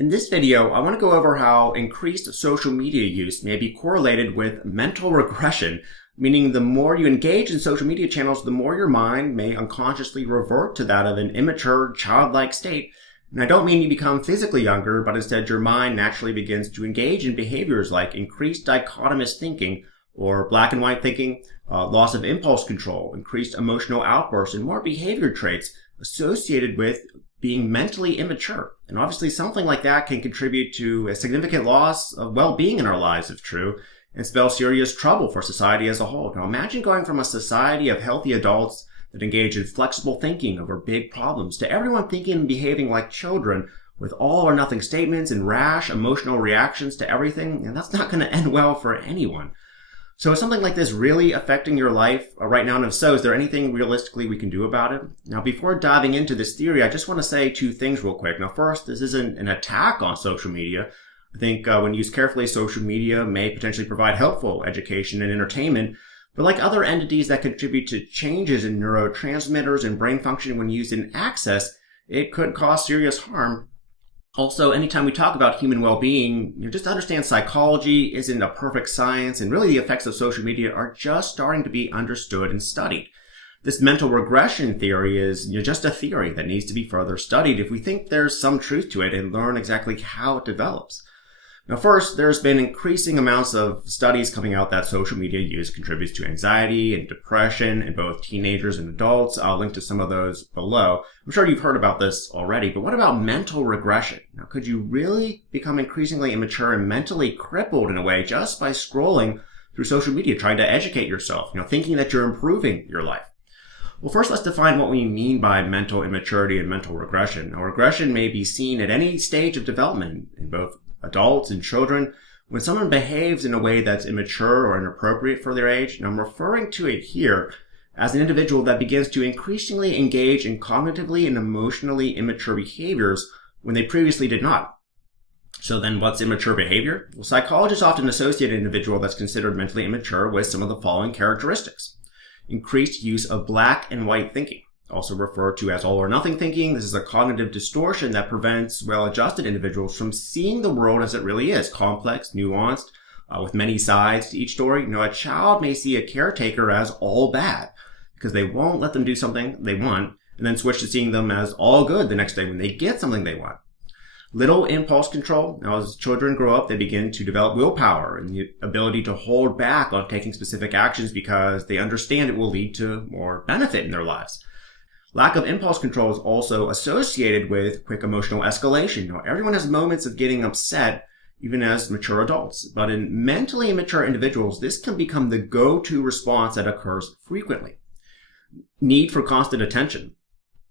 In this video, I want to go over how increased social media use may be correlated with mental regression, meaning the more you engage in social media channels, the more your mind may unconsciously revert to that of an immature, childlike state. And I don't mean you become physically younger, but instead your mind naturally begins to engage in behaviors like increased dichotomous thinking or black and white thinking, loss of impulse control, increased emotional outbursts, and more behavior traits associated with being mentally immature. And obviously something like that can contribute to a significant loss of well-being in our lives if true, and spell serious trouble for society as a whole. Now imagine going from a society of healthy adults that engage in flexible thinking over big problems to everyone thinking and behaving like children with all or nothing statements and rash emotional reactions to everything, and that's not going to end well for anyone. So is something like this really affecting your life right now? And if so, is there anything realistically we can do about it? Now, before diving into this theory, I just want to say two things real quick. Now, first, this isn't an attack on social media. I think when used carefully, social media may potentially provide helpful education and entertainment. But like other entities that contribute to changes in neurotransmitters and brain function when used in excess, it could cause serious harm. Also, anytime we talk about human well-being, just understand psychology isn't a perfect science, and really the effects of social media are just starting to be understood and studied. This mental regression theory is just a theory that needs to be further studied if we think there's some truth to it and learn exactly how it develops. Now first, there's been increasing amounts of studies coming out that social media use contributes to anxiety and depression in both teenagers and adults. I'll link to some of those below. I'm sure you've heard about this already, but what about mental regression? Now, could you really become increasingly immature and mentally crippled in a way just by scrolling through social media, trying to educate yourself, thinking that you're improving your life? Well, first, let's define what we mean by mental immaturity and mental regression. Now, regression may be seen at any stage of development in both adults and children. When someone behaves in a way that's immature or inappropriate for their age, and I'm referring to it here as an individual that begins to increasingly engage in cognitively and emotionally immature behaviors when they previously did not. So then what's immature behavior? Well, psychologists often associate an individual that's considered mentally immature with some of the following characteristics. Increased use of black and white thinking, also referred to as all or nothing thinking. This is a cognitive distortion that prevents well-adjusted individuals from seeing the world as it really is, complex, nuanced, with many sides to each story. A child may see a caretaker as all bad because they won't let them do something they want and then switch to seeing them as all good the next day when they get something they want. Little impulse control. Now, as children grow up, they begin to develop willpower and the ability to hold back on taking specific actions because they understand it will lead to more benefit in their lives. Lack of impulse control is also associated with quick emotional escalation. Everyone has moments of getting upset, even as mature adults. But in mentally immature individuals, this can become the go-to response that occurs frequently. Need for constant attention.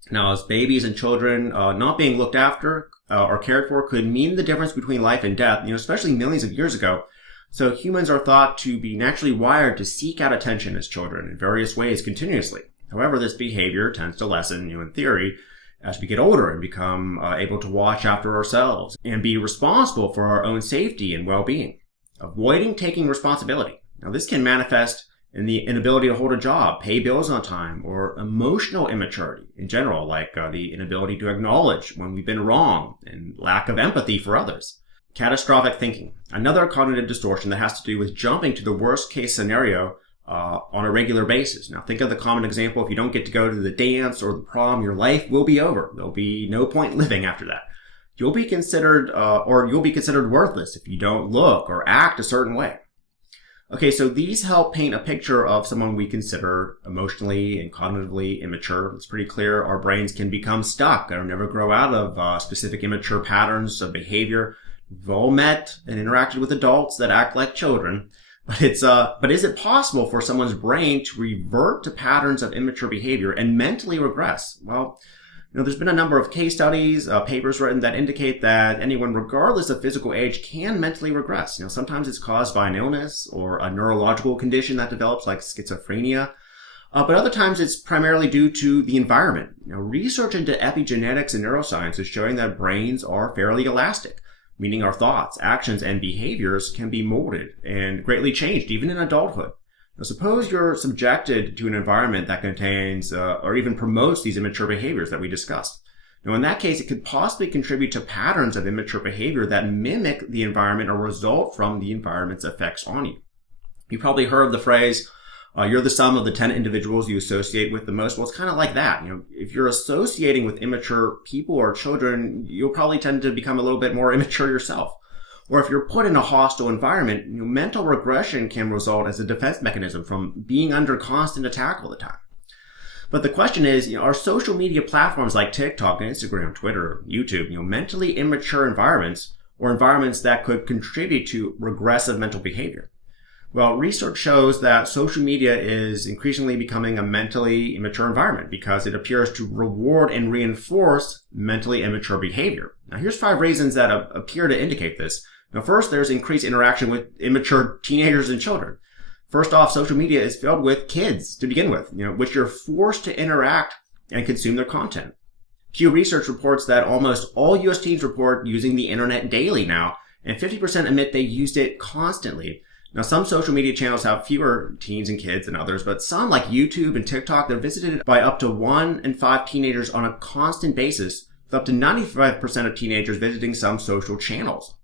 Now, as babies and children, not being looked after or cared for could mean the difference between life and death, especially millions of years ago. So humans are thought to be naturally wired to seek out attention as children in various ways continuously. However, this behavior tends to lessen, in theory, as we get older and become able to watch after ourselves and be responsible for our own safety and well-being. Avoiding taking responsibility. Now, this can manifest in the inability to hold a job, pay bills on time, or emotional immaturity in general, like the inability to acknowledge when we've been wrong and lack of empathy for others. Catastrophic thinking. Another cognitive distortion that has to do with jumping to the worst-case scenario on a regular basis. Now think of the common example. If you don't get to go to the dance or the prom, your life will be over. There'll be no point living after that. You'll be considered worthless if you don't look or act a certain way. Okay, so these help paint a picture of someone we consider emotionally and cognitively immature. It's pretty clear our brains can become stuck or never grow out of specific immature patterns of behavior. We've all met and interacted with adults that act like children. But is it possible for someone's brain to revert to patterns of immature behavior and mentally regress? Well, there's been a number of case studies, papers written that indicate that anyone, regardless of physical age, can mentally regress. Sometimes it's caused by an illness or a neurological condition that develops, like schizophrenia. But other times it's primarily due to the environment. Research into epigenetics and neuroscience is showing that brains are fairly elastic, meaning our thoughts, actions, and behaviors can be molded and greatly changed even in adulthood. Now, suppose you're subjected to an environment that contains or even promotes these immature behaviors that we discussed. Now, in that case, it could possibly contribute to patterns of immature behavior that mimic the environment or result from the environment's effects on you. You probably heard the phrase, you're the sum of the 10 individuals you associate with the most. Well, it's kind of like that. If you're associating with immature people or children, you'll probably tend to become a little bit more immature yourself. Or if you're put in a hostile environment, mental regression can result as a defense mechanism from being under constant attack all the time. But the question is, are social media platforms like TikTok, Instagram, Twitter, YouTube, mentally immature environments or environments that could contribute to regressive mental behavior? Well, research shows that social media is increasingly becoming a mentally immature environment because it appears to reward and reinforce mentally immature behavior. Now, here's 5 reasons that appear to indicate this. Now, first, there's increased interaction with immature teenagers and children. First off, social media is filled with kids to begin with, which you're forced to interact and consume their content. Pew Research reports that almost all U.S. teens report using the internet daily now, and 50% admit they used it constantly. Now, some social media channels have fewer teens and kids than others, but some, like YouTube and TikTok, they're visited by up to 1 in 5 teenagers on a constant basis, with up to 95% of teenagers visiting some social channels.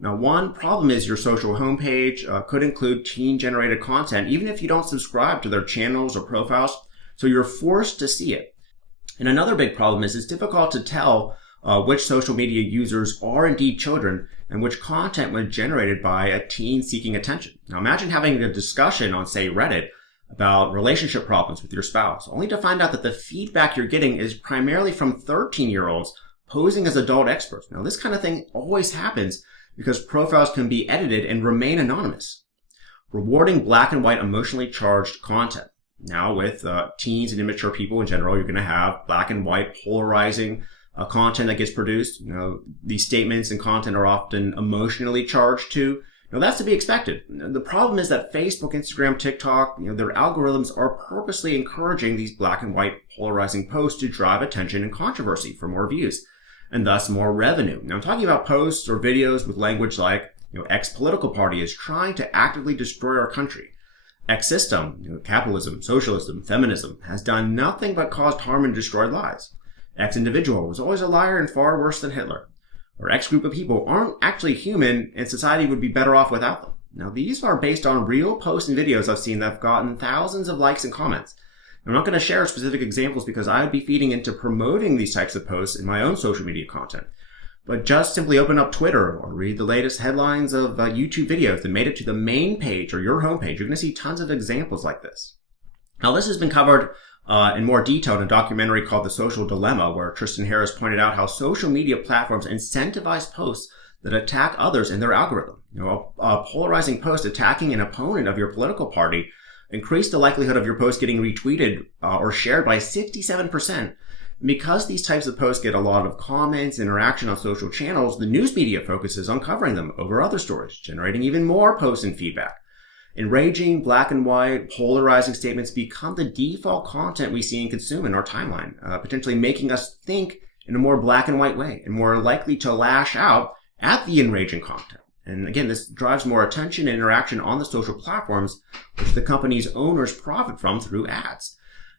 Now, one problem is your social homepage could include teen-generated content, even if you don't subscribe to their channels or profiles, so you're forced to see it. And another big problem is it's difficult to tell which social media users are indeed children and which content was generated by a teen seeking attention. Now, imagine having a discussion on, say, Reddit about relationship problems with your spouse, only to find out that the feedback you're getting is primarily from 13-year-olds posing as adult experts. Now, this kind of thing always happens because profiles can be edited and remain anonymous. Rewarding black and white emotionally charged content. Now, with teens and immature people in general, you're going to have black and white polarizing content that gets produced. These statements and content are often emotionally charged too. That's to be expected. The problem is that Facebook, Instagram, TikTok, their algorithms are purposely encouraging these black and white polarizing posts to drive attention and controversy for more views, and thus more revenue. Now, I'm talking about posts or videos with language like, X political party is trying to actively destroy our country. X system, capitalism, socialism, feminism, has done nothing but caused harm and destroyed lives. X individual was always a liar and far worse than Hitler. Or X group of people aren't actually human and society would be better off without them. Now, these are based on real posts and videos I've seen that have gotten thousands of likes and comments. I'm not going to share specific examples because I would be feeding into promoting these types of posts in my own social media content. But just simply open up Twitter or read the latest headlines of YouTube videos that made it to the main page or your homepage. You're going to see tons of examples like this. Now, this has been covered in more detail in a documentary called The Social Dilemma, where Tristan Harris pointed out how social media platforms incentivize posts that attack others in their algorithm. A polarizing post attacking an opponent of your political party increased the likelihood of your post getting retweeted or shared by 67%. Because these types of posts get a lot of comments, interaction on social channels, the news media focuses on covering them over other stories, generating even more posts and feedback. Enraging, black and white, polarizing statements become the default content we see and consume in our timeline, potentially making us think in a more black and white way and more likely to lash out at the enraging content. And again, this drives more attention and interaction on the social platforms, which the company's owners profit from through ads.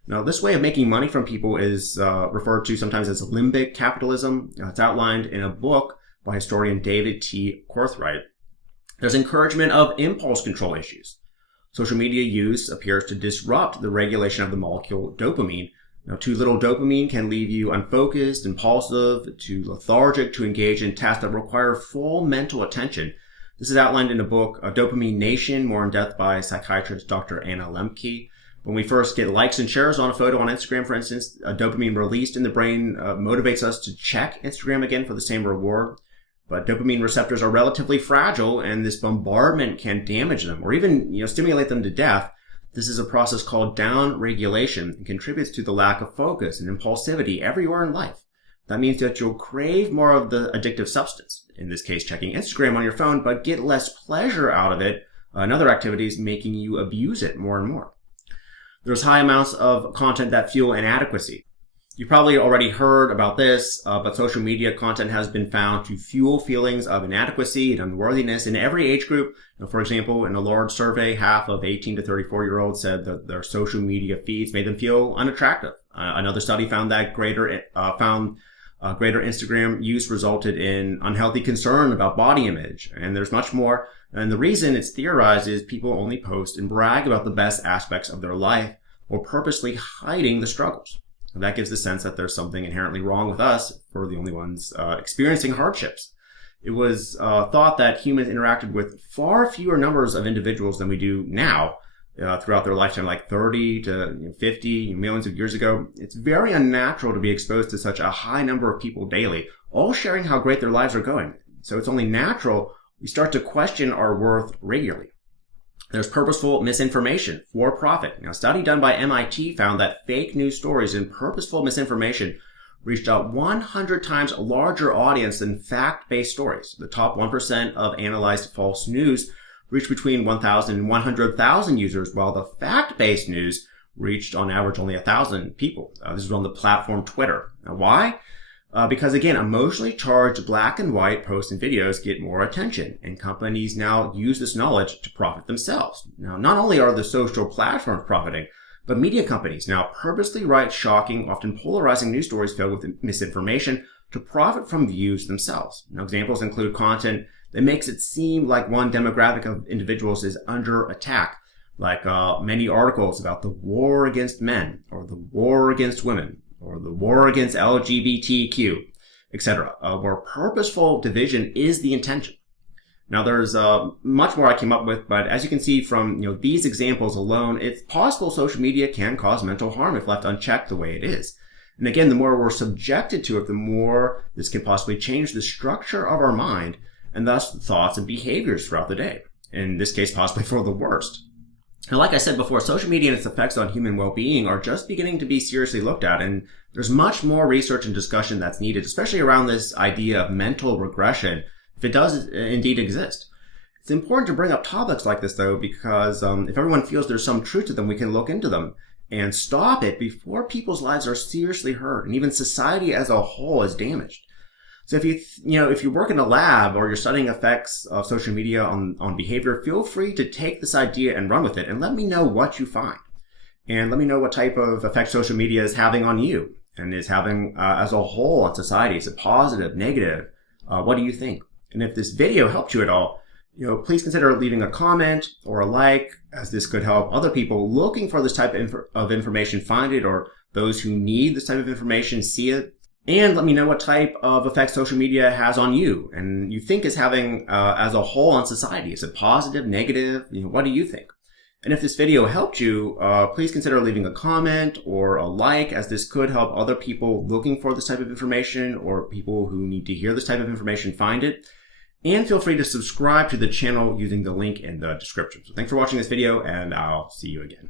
Now, this way of making money from people is referred to sometimes as Limbic Capitalism. It's outlined in a book by historian David T. Courthwright. There's encouragement of impulse control issues. Social media use appears to disrupt the regulation of the molecule dopamine. Now, too little dopamine can leave you unfocused, impulsive, too lethargic to engage in tasks that require full mental attention. This is outlined in a book, Dopamine Nation, more in depth by psychiatrist Dr. Anna Lembke. When we first get likes and shares on a photo on Instagram, for instance, dopamine released in the brain motivates us to check Instagram again for the same reward. But dopamine receptors are relatively fragile, and this bombardment can damage them or even stimulate them to death. This is a process called downregulation and contributes to the lack of focus and impulsivity everywhere in life. That means that you'll crave more of the addictive substance, in this case checking Instagram on your phone, but get less pleasure out of it and other activities, making you abuse it more and more. There's high amounts of content that fuel inadequacy. You've probably already heard about this, but social media content has been found to fuel feelings of inadequacy and unworthiness in every age group. For example, in a large survey, half of 18 to 34-year-olds said that their social media feeds made them feel unattractive. Another study found that Greater Instagram use resulted in unhealthy concern about body image, and there's much more. And the reason it's theorized is people only post and brag about the best aspects of their life while purposely hiding the struggles. And that gives the sense that there's something inherently wrong with us if we're the only ones experiencing hardships. It was thought that humans interacted with far fewer numbers of individuals than we do now throughout their lifetime, like 30 to 50 millions of years ago. It's very unnatural to be exposed to such a high number of people daily, all sharing how great their lives are going. So it's only natural we start to question our worth regularly. There's purposeful misinformation for profit. Now, a study done by MIT found that fake news stories and purposeful misinformation reached a 100 times larger audience than fact-based stories. The top 1% of analyzed false news reached between 1,000 and 100,000 users, while the fact-based news reached on average only 1,000 people. This is on the platform Twitter. Now, why? Because again, emotionally charged black and white posts and videos get more attention, and companies now use this knowledge to profit themselves. Now, not only are the social platforms profiting, but media companies now purposely write shocking, often polarizing news stories filled with misinformation to profit from views themselves. Now, examples include content that makes it seem like one demographic of individuals is under attack, like many articles about the war against men, or the war against women, or the war against LGBTQ, etc., where purposeful division is the intention. Now, there's much more I came up with, but as you can see from these examples alone, it's possible social media can cause mental harm if left unchecked the way it is. And again, the more we're subjected to it, the more this can possibly change the structure of our mind, and thus the thoughts and behaviors throughout the day. In this case, possibly for the worst. And like I said before, social media and its effects on human well-being are just beginning to be seriously looked at, and there's much more research and discussion that's needed, especially around this idea of mental regression, if it does indeed exist. It's important to bring up topics like this, though, because if everyone feels there's some truth to them, we can look into them and stop it before people's lives are seriously hurt, and even society as a whole is damaged. So if you work in a lab or you're studying effects of social media on behavior, feel free to take this idea and run with it, and let me know what you find. And let me know what type of effect social media is having on you and is having as a whole on society. Is it positive, negative? What do you think? And if this video helped you at all, please consider leaving a comment or a like, as this could help other people looking for this type of information find it, or those who need this type of information see it. And let me know what type of effect social media has on you and you think is having as a whole on society. Is it positive, negative? What do you think? And if this video helped you, please consider leaving a comment or a like, as this could help other people looking for this type of information, or people who need to hear this type of information find it. And feel free to subscribe to the channel using the link in the description. So thanks for watching this video, and I'll see you again.